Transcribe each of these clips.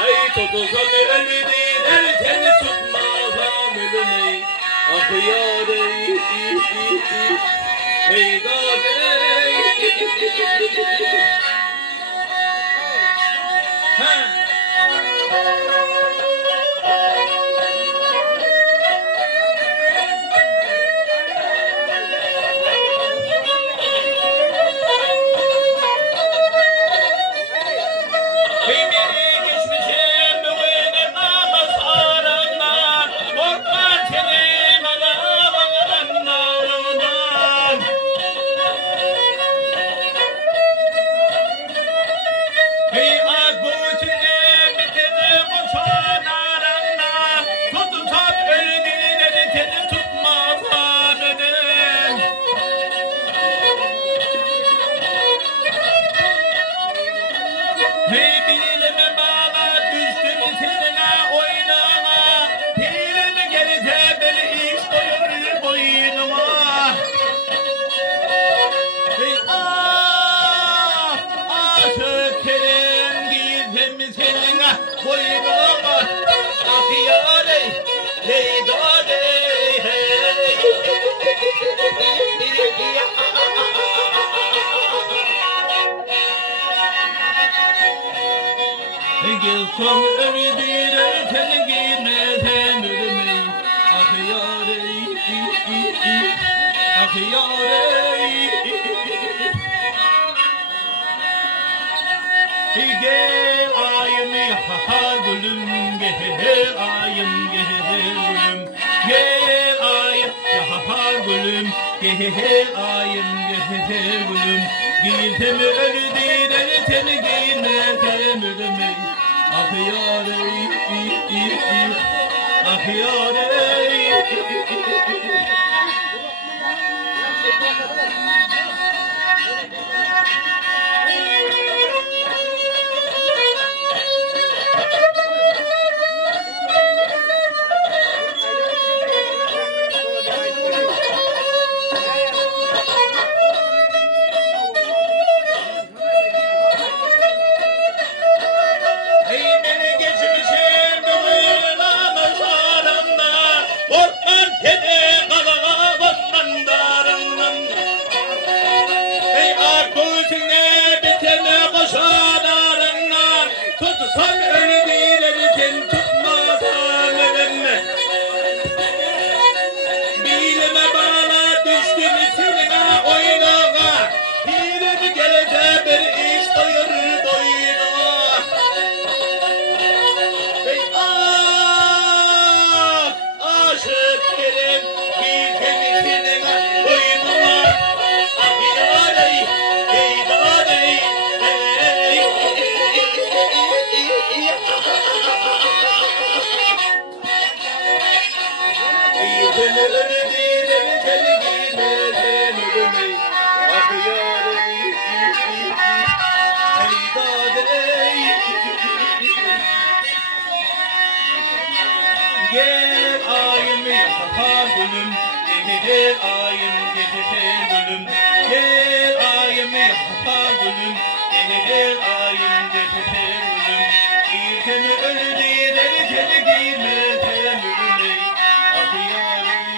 Hey tutulsam ölü değil seni tutmasam ölümey ah yarey hey dadey Som övdiler seni giymesem ölümey ah yarey ah yarey gel ayım ha gülüm gel ayım gülüm gel ayım ha gülüm gel ayım gülüm giysem ölüdiler seni giymesem ölümey ah yarey ah yarey Gel ayım yapar gülüm, gel ayım getirir gülüm, gel ayım yapar gülüm, gel ayım getirir gülüm. Giysem ölüdiler seni giymesem ölümey, ah yarey,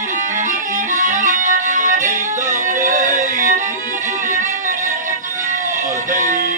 ey dağey, ah hey.